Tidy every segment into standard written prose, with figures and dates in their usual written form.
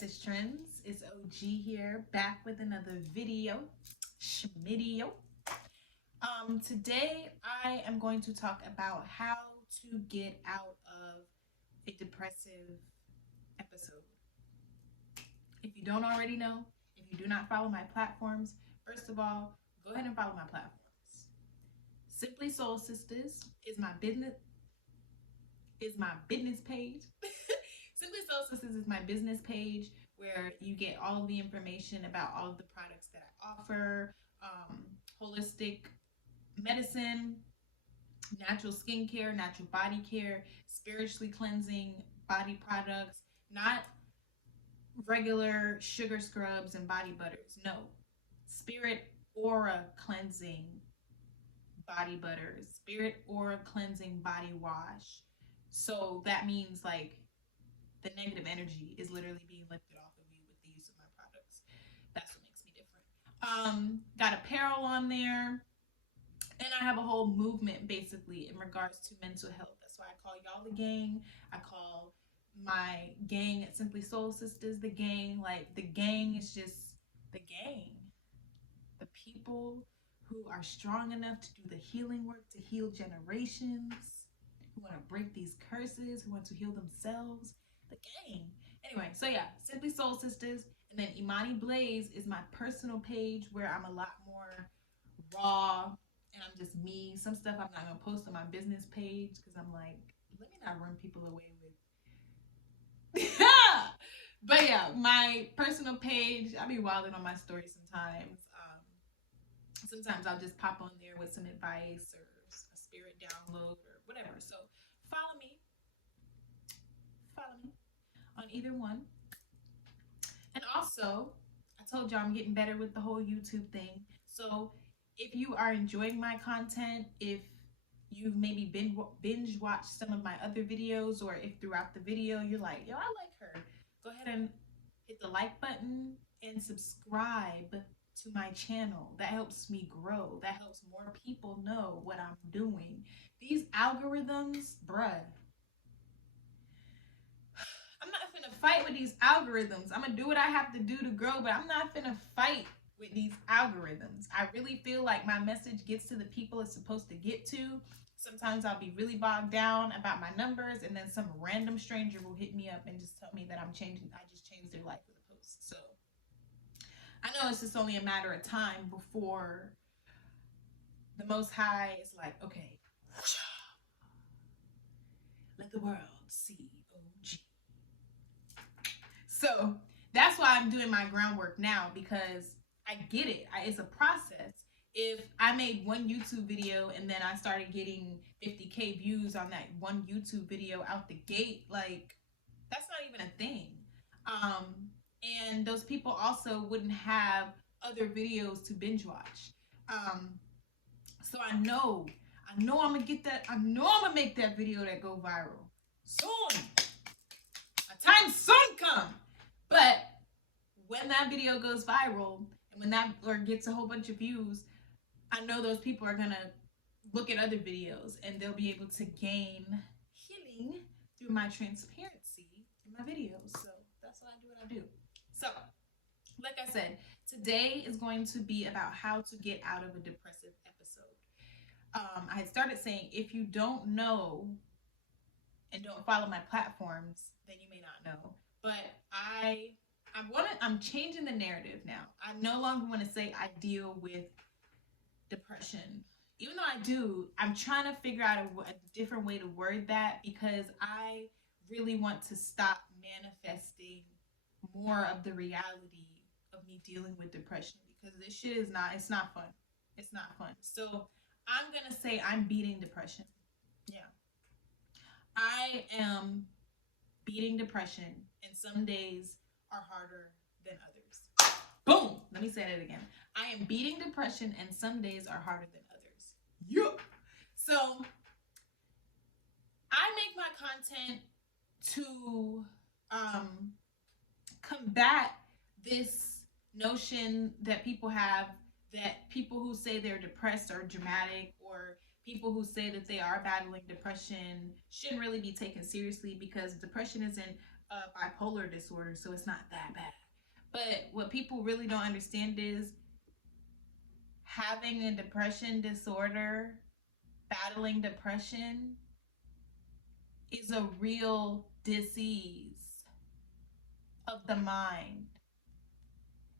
Princess Trends. It's OG here, back with another video. Schmidio. Today I am going to talk about how to get out of a depressive episode. If you don't already know, if you do not follow my platforms, first of all, go ahead and follow my platforms. Simply Soul Sisters is my business page. Simply Soul Sisters is my business page where you get all of the information about all of the products that I offer, holistic medicine, natural skincare, natural body care, spiritually cleansing body products, not regular sugar scrubs and body butters. No, spirit aura cleansing body butters, spirit aura cleansing body wash. So that means like the negative energy is literally being lifted off of you with the use of my products. That's what makes me different. Got apparel on there. And I have a whole movement basically in regards to mental health. That's why I call y'all the gang. I call my gang at Simply Soul Sisters the gang. Like the gang is just the gang. The people who are strong enough to do the healing work to heal generations, who want to break these curses, who want to heal themselves. The gang. Anyway, so yeah, Simply Soul Sisters. And then Imani Blaze is my personal page where I'm a lot more raw and I'm just me. Some stuff I'm not going to post on my business page because I'm like, let me not run people away with. But yeah, my personal page, I be wilding on my story sometimes. Sometimes I'll just pop on there with some advice or a spirit download or whatever. So follow me on either one. And also, I told y'all I'm getting better with the whole YouTube thing. So if you are enjoying my content, if you've maybe binge watched some of my other videos, or if throughout the video you're like, yo, I like her, go ahead and hit the like button and subscribe to my channel. That helps me grow. That helps more people know what I'm doing. These algorithms, bruh, I'm not finna fight with these algorithms. I'm gonna do what I have to do to grow, but I'm not finna fight with these algorithms. I really feel like my message gets to the people it's supposed to get to. Sometimes I'll be really bogged down about my numbers, and then some random stranger will hit me up and just tell me that I just changed their life with a post. So I know it's just only a matter of time before the Most High is like, okay, let the world see OG. So that's why I'm doing my groundwork now, because I get it. It's a process. If I made one YouTube video and then I started getting 50K views on that one YouTube video out the gate, like that's not even a thing. And those people also wouldn't have other videos to binge watch. So I know I'm gonna get that. I know I'm gonna make that video that go viral soon. A time soon come. But when that video goes viral and when that or gets a whole bunch of views, I know those people are gonna look at other videos and they'll be able to gain healing through my transparency in my videos. So that's what I do. So, like I said, today is going to be about how to get out of a depressive episode. I had started saying, if you don't know and don't follow my platforms, then you may not know. But I'm changing the narrative now. I no longer want to say I deal with depression. Even though I do, I'm trying to figure out a different way to word that, because I really want to stop manifesting more of the reality of me dealing with depression, because this shit is it's not fun. It's not fun. So I'm going to say I'm beating depression. Yeah. I am beating depression, and some days are harder than others. Boom! Let me say that again. I am beating depression, and some days are harder than others. Yup! So I make my content to combat this notion that people have, that people who say they're depressed are dramatic, or people who say that they are battling depression shouldn't really be taken seriously, because depression isn't bipolar disorder, so it's not that bad. But what people really don't understand is having a depression disorder, battling depression, is a real disease of the mind.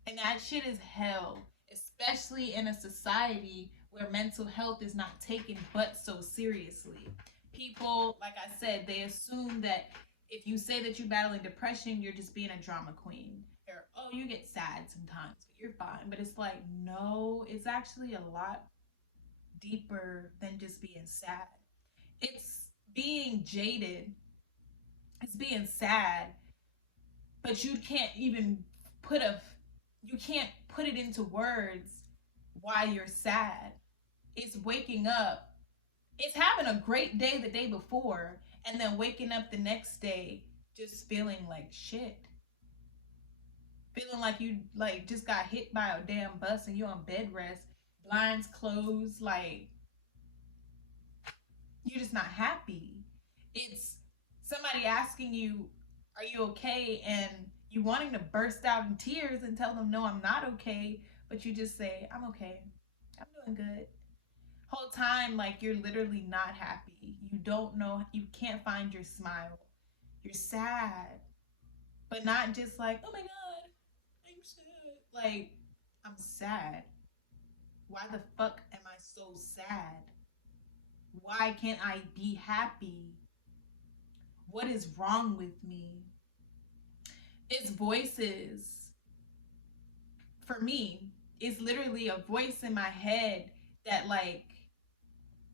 And that shit is hell, especially in a society where mental health is not taken but so seriously. People, like I said, they assume that if you say that you're battling depression, you're just being a drama queen. Or, oh, you get sad sometimes, but you're fine. But it's like, no, it's actually a lot deeper than just being sad. It's being jaded, it's being sad, but you can't even put a you can't put it into words why you're sad. It's waking up, it's having a great day the day before, and then waking up the next day just feeling like shit. Feeling like you like just got hit by a damn bus and you're on bed rest, blinds closed, like you're just not happy. It's somebody asking you, are you okay? And you wanting to burst out in tears and tell them, no, I'm not okay. But you just say, I'm okay. I'm doing good. Whole time, like you're literally not happy. You don't know, you can't find your smile. You're sad. But not just like, oh my God, I'm sad. Like, I'm sad. Why the fuck am I so sad? Why can't I be happy? What is wrong with me? It's voices. For me, it's literally a voice in my head that like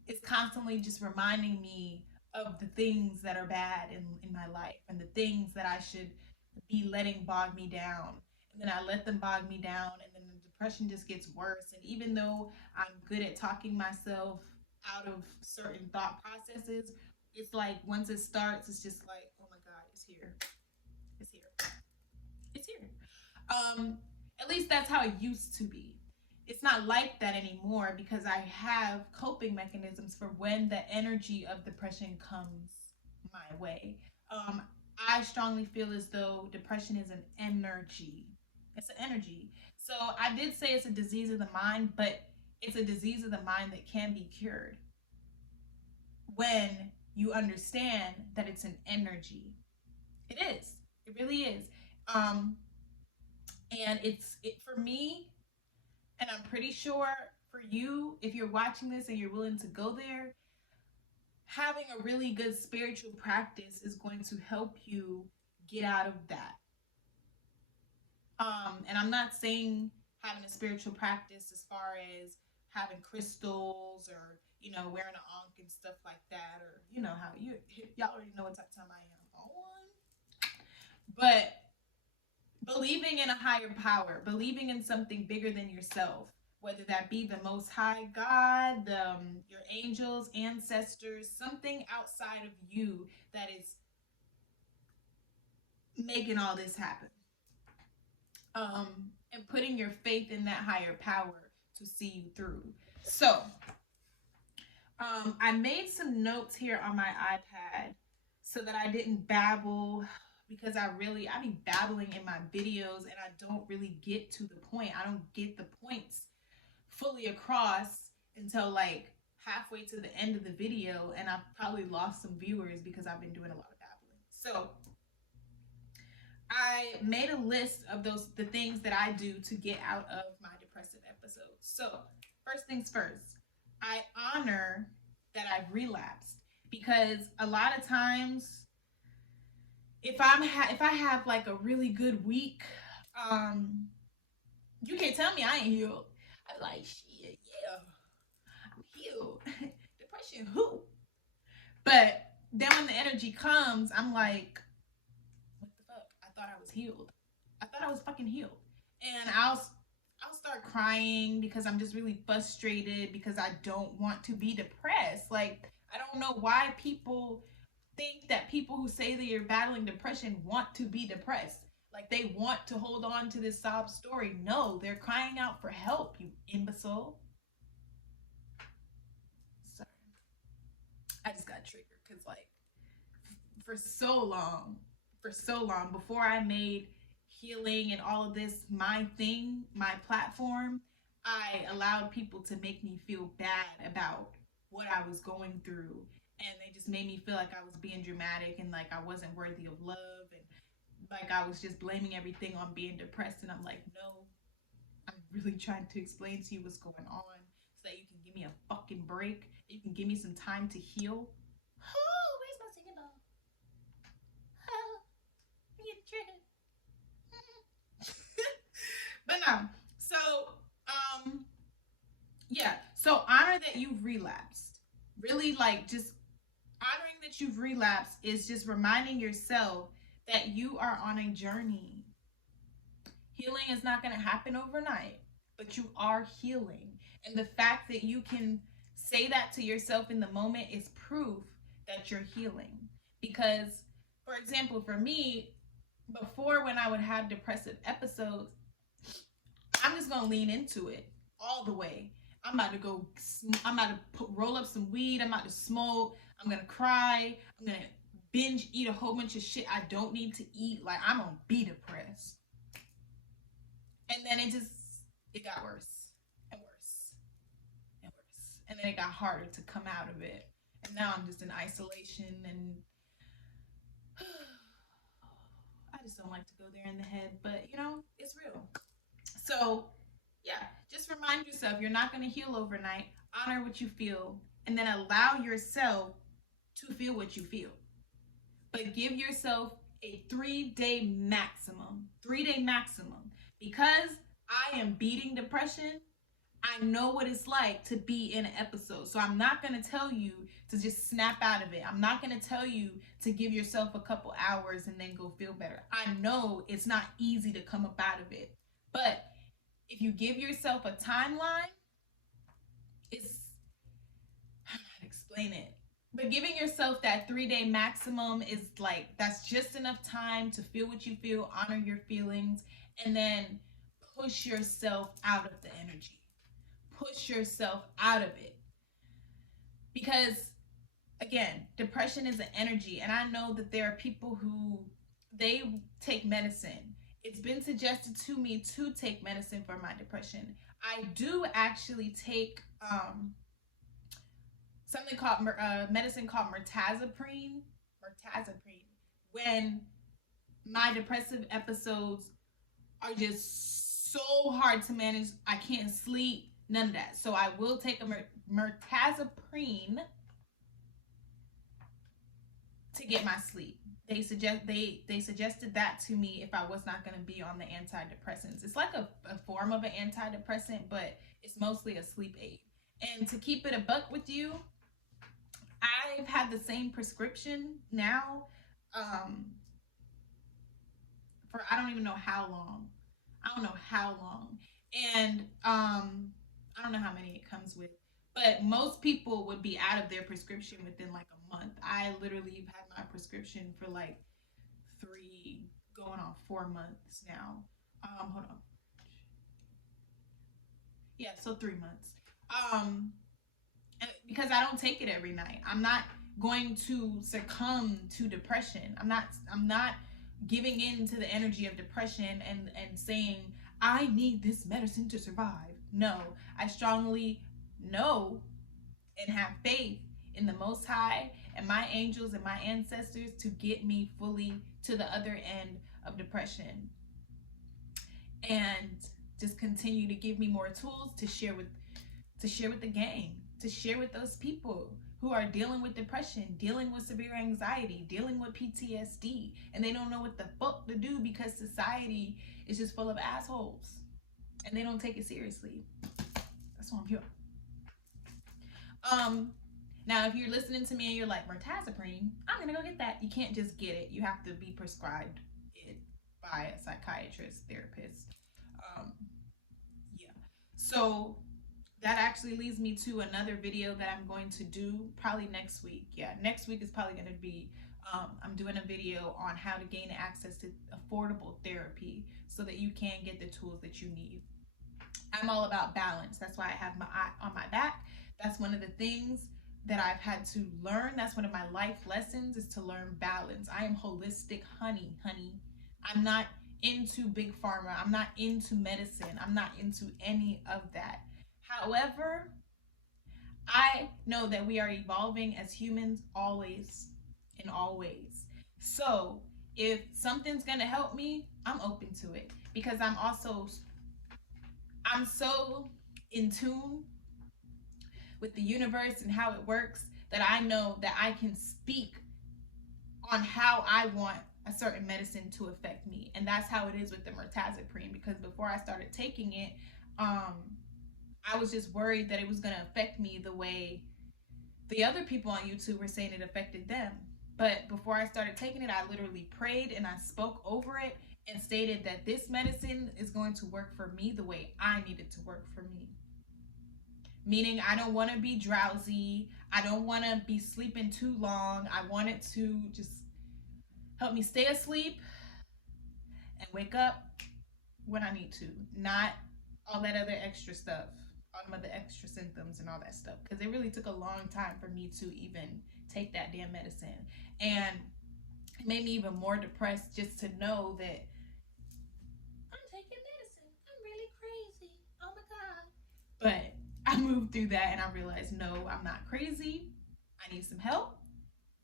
is constantly just reminding me of the things that are bad in my life and the things that I should be letting bog me down. And then I let them bog me down, and then the depression just gets worse. And even though I'm good at talking myself out of certain thought processes, it's like once it starts, it's just like, oh my God, it's here. It's here. It's here. Um, at least that's how it used to be. It's not like that anymore because I have coping mechanisms for when the energy of depression comes my way. Um, I strongly feel as though depression is an energy. It's an energy. So I did say it's a disease of the mind, but it's a disease of the mind that can be cured when you understand that it's an energy. It is. It really is. Um, and it for me, and I'm pretty sure for you, if you're watching this and you're willing to go there, having a really good spiritual practice is going to help you get out of that. And I'm not saying having a spiritual practice as far as having crystals or wearing an ankh and stuff like that, or how y'all already know what type of time I am on. But believing in a higher power, believing in something bigger than yourself, whether that be the Most High God, your angels, ancestors, something outside of you that is making all this happen. And putting your faith in that higher power to see you through. So, I made some notes here on my iPad so that I didn't babble, because I be babbling in my videos and I don't really get to the point. I don't get the points fully across until like halfway to the end of the video, and I've probably lost some viewers because I've been doing a lot of babbling. So I made a list of the things that I do to get out of my depressive episodes. So first things first, I honor that I've relapsed, because a lot of times if I have like a really good week, you can't tell me I ain't healed. I'm like, shit, yeah, I'm healed. Depression, who? But then when the energy comes, I'm like, what the fuck? I thought I was healed. I thought I was fucking healed. And I'll start crying because I'm just really frustrated because I don't want to be depressed. Like, I don't know why people think that people who say they are battling depression want to be depressed. Like, they want to hold on to this sob story. No, they're crying out for help, you imbecile. Sorry. I just got triggered because, like, for so long, for so long. Before I made healing and all of this my thing, my platform, I allowed people to make me feel bad about what I was going through. And they just made me feel like I was being dramatic and like I wasn't worthy of love and like I was just blaming everything on being depressed. And I'm like, no, I'm really trying to explain to you what's going on so that you can give me a fucking break. You can give me some time to heal. Oh, where's my singing ball? Oh, I'm getting triggered. But no. So, um, yeah. So honor that you've relapsed. Really, like, just honoring that you've relapsed is just reminding yourself that you are on a journey. Healing is not going to happen overnight, but you are healing. And the fact that you can say that to yourself in the moment is proof that you're healing. Because, for example, for me, before when I would have depressive episodes, I'm just going to lean into it all the way. I'm about to go, I'm about to roll up some weed. I'm about to smoke. I'm going to cry. I'm going to binge eat a whole bunch of shit I don't need to eat. Like, I'm going to be depressed. And then it got worse and worse and worse. And then it got harder to come out of it. And now I'm just in isolation and I just don't like to go there in the head, but you know, it's real. So, yeah, just remind yourself you're not going to heal overnight. Honor what you feel and then allow yourself to feel what you feel. But give yourself a 3-day maximum. 3-day maximum. Because I am beating depression, I know what it's like to be in an episode. So I'm not going to tell you to just snap out of it. I'm not going to tell you to give yourself a couple hours and then go feel better. I know it's not easy to come up out of it. But if you give yourself a timeline, it's, how do I explain it? But giving yourself that 3-day maximum is like, that's just enough time to feel what you feel, honor your feelings, and then push yourself out of the energy. Push yourself out of it. Because, again, depression is an energy, and I know that there are people who, they take medicine. It's been suggested to me to take medicine for my depression. I do actually take something called medicine called mirtazapine when my depressive episodes are just so hard to manage. I can't sleep, none of that. So I will take a mirtazapine to get my sleep. They suggested that to me if I was not going to be on the antidepressants. It's like a form of an antidepressant, but it's mostly a sleep aid. And to keep it a buck with you, I've had the same prescription now for I don't even know how long. I don't know how long. And I don't know how many it comes with. But most people would be out of their prescription within like a month. I literally have had my prescription for like 4 months now. Hold on. Yeah, so 3 months. Because I don't take it every night. I'm not going to succumb to depression. I'm not giving in to the energy of depression and saying I need this medicine to survive. No, I strongly know and have faith in the Most High and my angels and my ancestors to get me fully to the other end of depression, and just continue to give me more tools to share with the gang, to share with those people who are dealing with depression, dealing with severe anxiety, dealing with PTSD, and they don't know what the fuck to do because society is just full of assholes and they don't take it seriously. That's why I'm here. Now, if you're listening to me and you're like, mirtazapine, I'm gonna go get that. You can't just get it. You have to be prescribed it by a psychiatrist, therapist. Yeah. So that actually leads me to another video that I'm going to do probably next week. Yeah, next week is probably going to be, I'm doing a video on how to gain access to affordable therapy so that you can get the tools that you need. I'm all about balance. That's why I have my eye on my back. That's one of the things that I've had to learn. That's one of my life lessons, is to learn balance. I am holistic, honey. I'm not into big pharma. I'm not into medicine. I'm not into any of that. However, I know that we are evolving as humans always, in all ways. So if something's going to help me, I'm open to it, because I'm so in tune with the universe and how it works that I know that I can speak on how I want a certain medicine to affect me. And that's how it is with the mirtazapine, because before I started taking it, I was just worried that it was going to affect me the way the other people on YouTube were saying it affected them. But before I started taking it, I literally prayed and I spoke over it and stated that this medicine is going to work for me the way I need it to work for me. Meaning, I don't want to be drowsy. I don't want to be sleeping too long. I want it to just help me stay asleep and wake up when I need to. Not all that other extra stuff, all them other extra symptoms and all that stuff. Because it really took a long time for me to even take that damn medicine. And it made me even more depressed just to know that I'm taking medicine. I'm really crazy. Oh my God. But I moved through that and I realized, no, I'm not crazy. I need some help.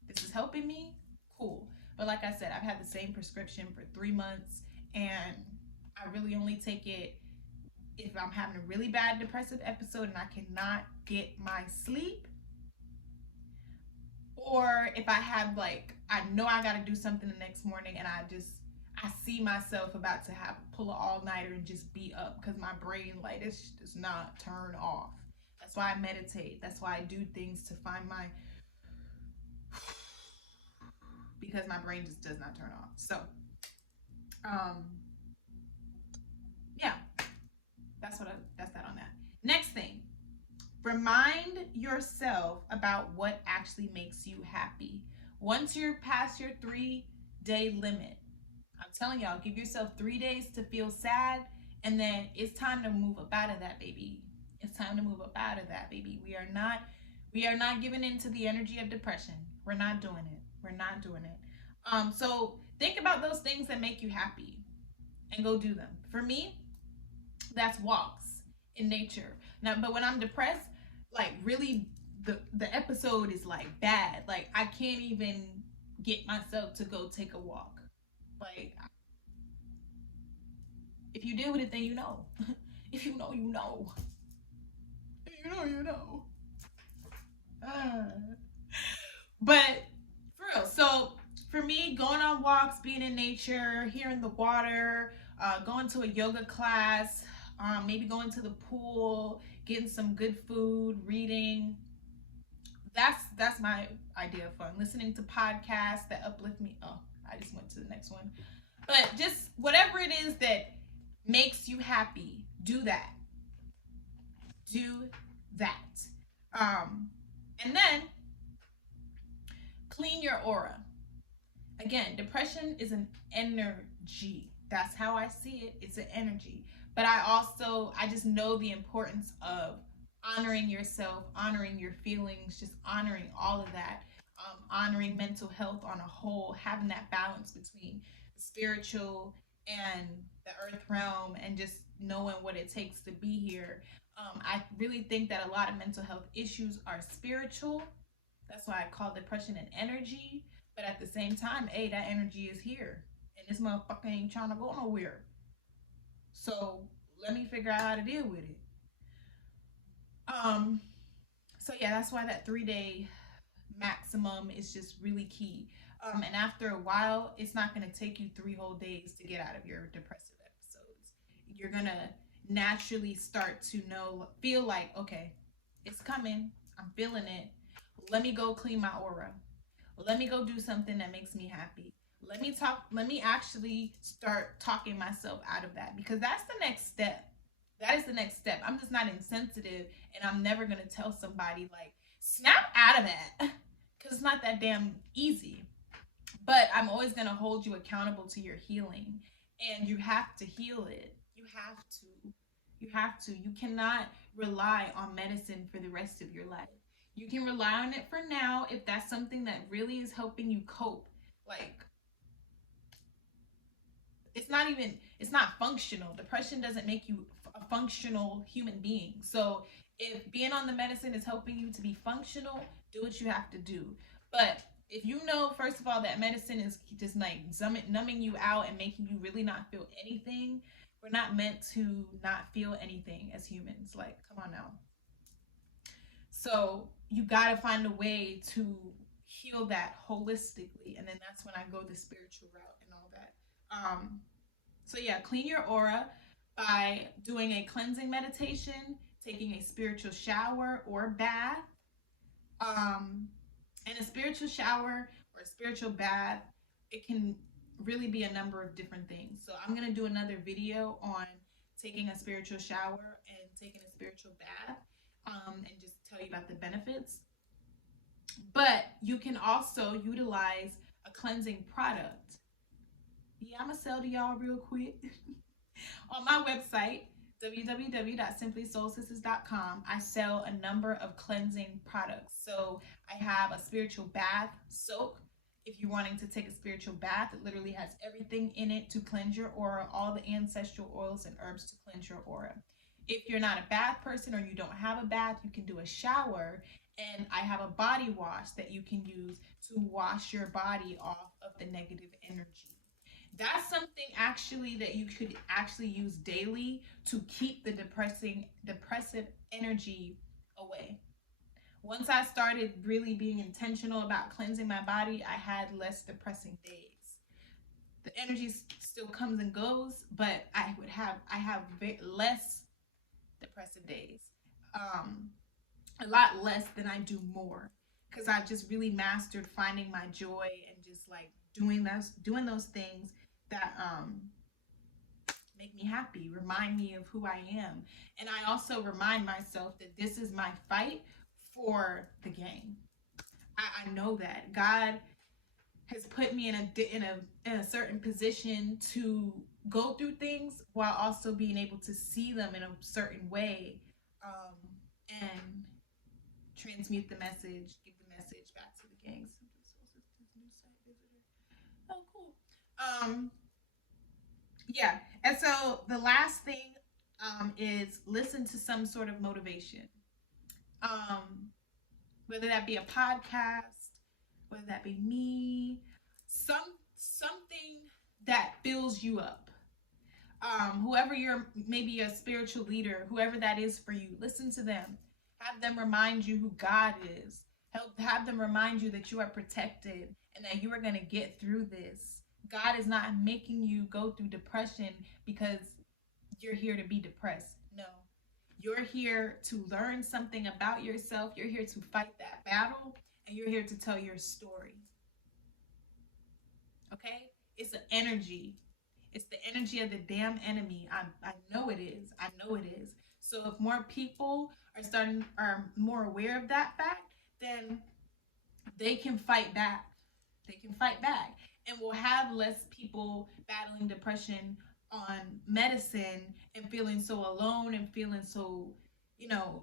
This is helping me. Cool. But like I said, I've had the same prescription for 3 months, and I really only take it if I'm having a really bad depressive episode and I cannot get my sleep, or if I have, like, I know I got to do something the next morning and I see myself about to pull an all-nighter and just be up because my brain, like, it does not turn off. That's why I meditate. That's why I do things to find my, because my brain just does not turn off. So, yeah, that's that on that. Next thing, remind yourself about what actually makes you happy. Once you're past your 3-day limit, I'm telling y'all, give yourself 3 days to feel sad, and then it's time to move up out of that, baby. It's time to move up out of that, baby. We are not giving into the energy of depression. We're not doing it. We're not doing it. So think about those things that make you happy and go do them. For me, that's walks in nature. Now, but when I'm depressed, like, really, the episode is like bad. Like, I can't even get myself to go take a walk. Like, if you deal with it, then you know. If you know, you know. If you know, you know. But for real, so for me, going on walks, being in nature, hearing the water, going to a yoga class, maybe going to the pool, getting some good food, reading. That's my idea of fun. Listening to podcasts that uplift me. Oh, I just went to the next one. But just whatever it is that makes you happy, do that. Do that. And then clean your aura. Again, depression is an energy. That's how I see it. It's an energy. But I just know the importance of honoring yourself, honoring your feelings, just honoring all of that, honoring mental health on a whole, having that balance between the spiritual and the earth realm, and just knowing what it takes to be here. I really think that a lot of mental health issues are spiritual. That's why I call depression an energy. But at the same time, hey, that energy is here. And this motherfucker ain't trying to go nowhere. So let me figure out how to deal with it. So yeah, that's why that 3-day maximum is just really key. And after a while, it's not going to take you 3 whole days to get out of your depressive episodes. You're going to naturally start to feel like, okay, it's coming. I'm feeling it. Let me go clean my aura. Let me go do something that makes me happy. Let me actually start talking myself out of that, because that's the next step. That is the next step. I'm just not insensitive, and I'm never going to tell somebody, like, snap out of that, because it's not that damn easy. But I'm always going to hold you accountable to your healing, and you have to heal it. You have to. You have to. You cannot rely on medicine for the rest of your life. You can rely on it for now if that's something that really is helping you cope. Like, it's not functional. Depression doesn't make you a functional human being. So if being on the medicine is helping you to be functional, do what you have to do. But if you know, first of all, that medicine is just like numbing you out and making you really not feel anything, we're not meant to not feel anything as humans. Like, come on now. So you got to find a way to heal that holistically. And then that's when I go the spiritual route and all that. So yeah, clean your aura by doing a cleansing meditation, taking a spiritual shower or bath. Um, and a spiritual shower or a spiritual bath, it can really be a number of different things. So I'm gonna do another video on taking a spiritual shower and taking a spiritual bath, and just tell you about the benefits. But you can also utilize a cleansing product. Yeah, I'm gonna sell to y'all real quick. On my website, www.simplysoulsisters.com, I sell a number of cleansing products. So I have a spiritual bath soak. If you're wanting to take a spiritual bath, it literally has everything in it to cleanse your aura, all the ancestral oils and herbs to cleanse your aura. If you're not a bath person or you don't have a bath, you can do a shower. And I have a body wash that you can use to wash your body off of the negative energy. That's something actually that you could actually use daily to keep the depressive energy away. Once I started really being intentional about cleansing my body, I had less depressing days. The energy still comes and goes, but I have less depressive days. A lot less than I do more, because I've just really mastered finding my joy and just like doing those things that make me happy, remind me of who I am. And I also remind myself that this is my fight for the game. I know that God has put me in a certain position to go through things while also being able to see them in a certain way, and transmute the message, give the message back to the gang. Oh, cool. Yeah, and so the last thing is listen to some sort of motivation. Whether that be a podcast, whether that be me, something that fills you up. Whoever you're, maybe a spiritual leader, whoever that is for you, listen to them. Have them remind you who God is. Have them remind you that you are protected and that you are going to get through this. God is not making you go through depression because you're here to be depressed. No. You're here to learn something about yourself. You're here to fight that battle, and you're here to tell your story. Okay? It's an energy. It's the energy of the damn enemy. I know it is. I know it is. So if more people are more aware of that fact, then they can fight back. They can fight back. And we'll have less people battling depression on medicine and feeling so alone and feeling so,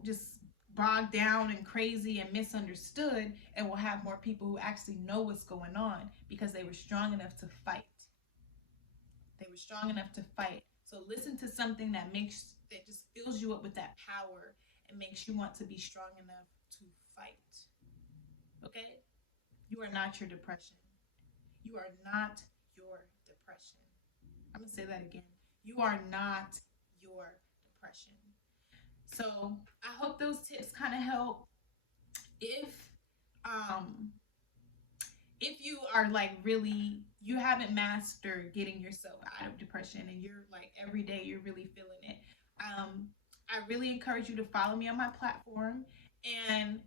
just bogged down and crazy and misunderstood. And we'll have more people who actually know what's going on because they were strong enough to fight. They were strong enough to fight. So listen to something that just fills you up with that power and makes you want to be strong enough to fight. Okay? You are not your depression. You are not your depression. I'm going to say that again. You are not your depression. So I hope those tips kind of help. If you are like really, you haven't mastered getting yourself out of depression and you're like every day you're really feeling it, I really encourage you to follow me on my platform and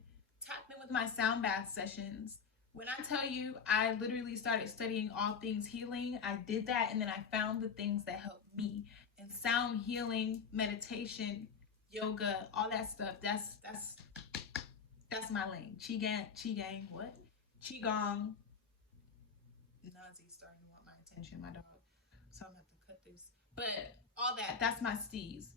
tap in with my sound bath sessions. When I tell you I literally started studying all things healing, I did that and then I found the things that helped me. And sound healing, meditation, yoga, all that stuff, that's my lane. Qigong, what? Qigong. Nazi's starting to want my attention, my dog. So I'm gonna have to cut this. But all that's my steez.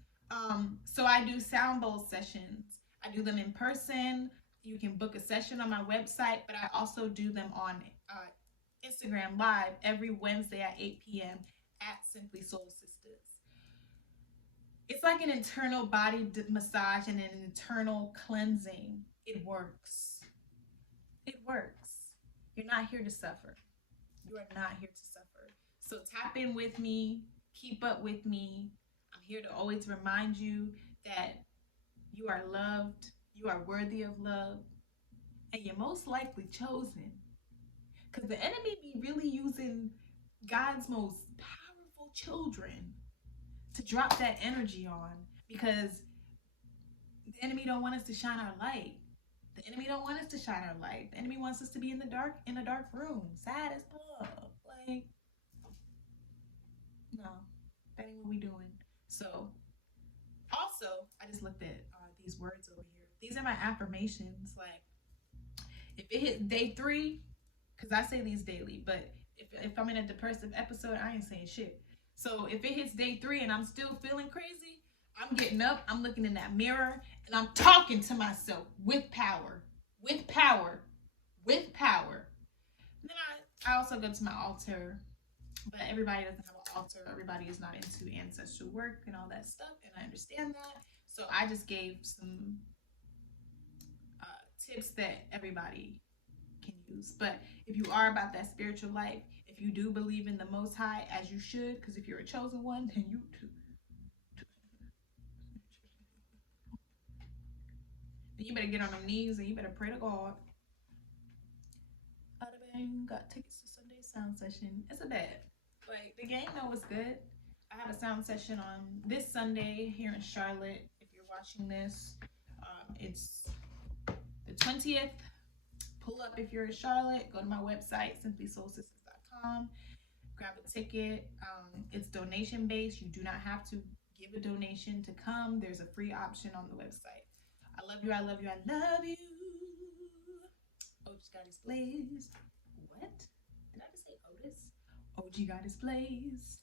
So I do sound bowl sessions. I do them in person. You can book a session on my website, but I also do them on Instagram Live every Wednesday at 8 p.m. at Simply Soul Sisters. It's like an internal body massage and an internal cleansing. It works. It works. You're not here to suffer. You are not here to suffer. So tap in with me. Keep up with me. I'm here to always remind you that you are loved. You are worthy of love. And you're most likely chosen. Because the enemy be really using God's most powerful children to drop that energy on, because the enemy don't want us to shine our light. The enemy don't want us to shine our light. The enemy wants us to be in a dark room, sad as fuck. Like, no, that ain't what we doing. So, also, I just looked at these words over here. These are my affirmations. Like, if it hits day 3, because I say these daily, but if I'm in a depressive episode, I ain't saying shit. So if it hits day 3 and I'm still feeling crazy, I'm getting up, I'm looking in that mirror, and I'm talking to myself with power, with power, with power. And then I also go to my altar, but everybody doesn't have an altar. Everybody is not into ancestral work and all that stuff, and I understand that. So I just gave some tips that everybody can use. But if you are about that spiritual life, if you do believe in the Most High, as you should, because if you're a chosen one, then you too. Then you better get on them knees and you better pray to God. Bada bang, got tickets to Sunday sound session. It's a bet. Like, the game though was good. I have a sound session on this Sunday here in Charlotte. If you're watching this, it's the 20th. Pull up if you're in Charlotte. Go to my website, simplysoulsisters.com. Grab a ticket. It's donation based. You do not have to give a donation to come. There's a free option on the website. I love you. I love you. I love you. OG Goddess Blaze. What? Did I just say Otis? OG Goddess Blaze.